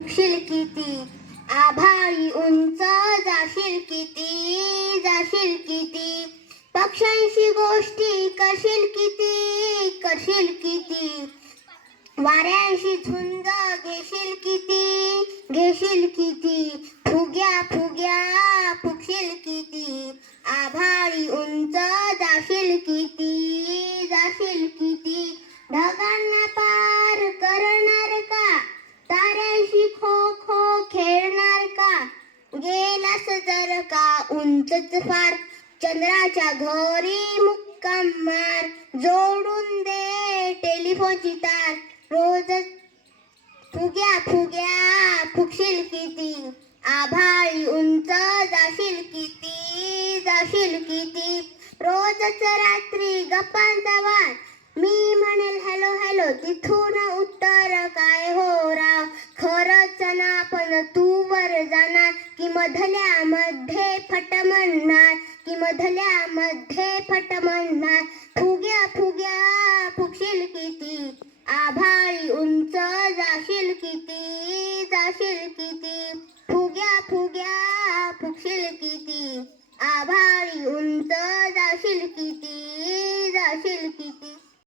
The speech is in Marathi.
जाशील किती आभाळी उंच जाशील किती जाशील किती पक्ष्यांशी गोष्टी करशील किती वाऱ्यांशी झुंज घेशील किती फुग्या फुग्या फुगशील किती आभाळी उंच जाशील किती ढगांना पार करणार का ताऱ्यांशी खो खो खेळणार का गेलास जर का उंचच फार चंद्राच्या घरी मुक्काम मार जोडून दे टेलिफोनची तार रोजच फुग्या फुग्या फुगशील किती आभाळी उंच जाशील किती रोजच रात्री गप्पांचा वाद मी म्हणेल हॅलो हॅलो तिथून उत्तर काय हो राव खरंच ना पण तू वर जाणार की मधल्या मध्ये फट म्हणणार फुग्या फुग्या फुगशील किती आभाळी उंच जाशील किती फुग्या फुग्या फुगशील किती आभाळी